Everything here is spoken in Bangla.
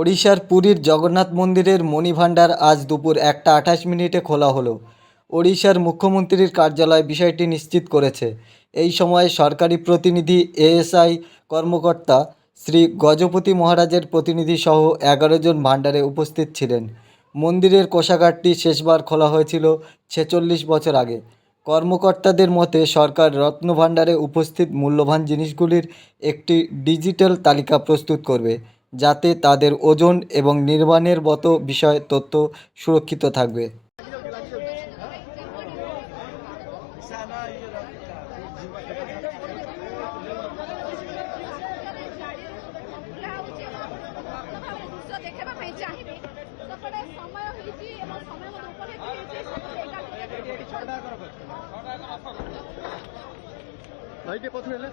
ওড়িশার পুরীর জগন্নাথ মন্দিরের মণিভাণ্ডার আজ দুপুর 1:28 খোলা হলো। ওড়িশার মুখ্যমন্ত্রীর কার্যালয় বিষয়টি নিশ্চিত করেছে। এই সময় সরকারি প্রতিনিধি, এএসআই কর্মকর্তা, শ্রী গজপতি মহারাজের প্রতিনিধি সহ 11 জন ভাণ্ডারে উপস্থিত ছিলেন। মন্দিরের কোষাগারটি শেষবার খোলা হয়েছিল 46 বছর আগে। কর্মকর্তাদের মতে, সরকার রত্নভাণ্ডারে উপস্থিত মূল্যবান জিনিসগুলির একটি ডিজিটাল তালিকা প্রস্তুত করবে, যাতে তাদের ওজন এবং নির্মাণের মতো বিষয় তথ্য সুরক্ষিত থাকবে। ଭାଇ ଟିକେ ପଛକୁ ହେଲେ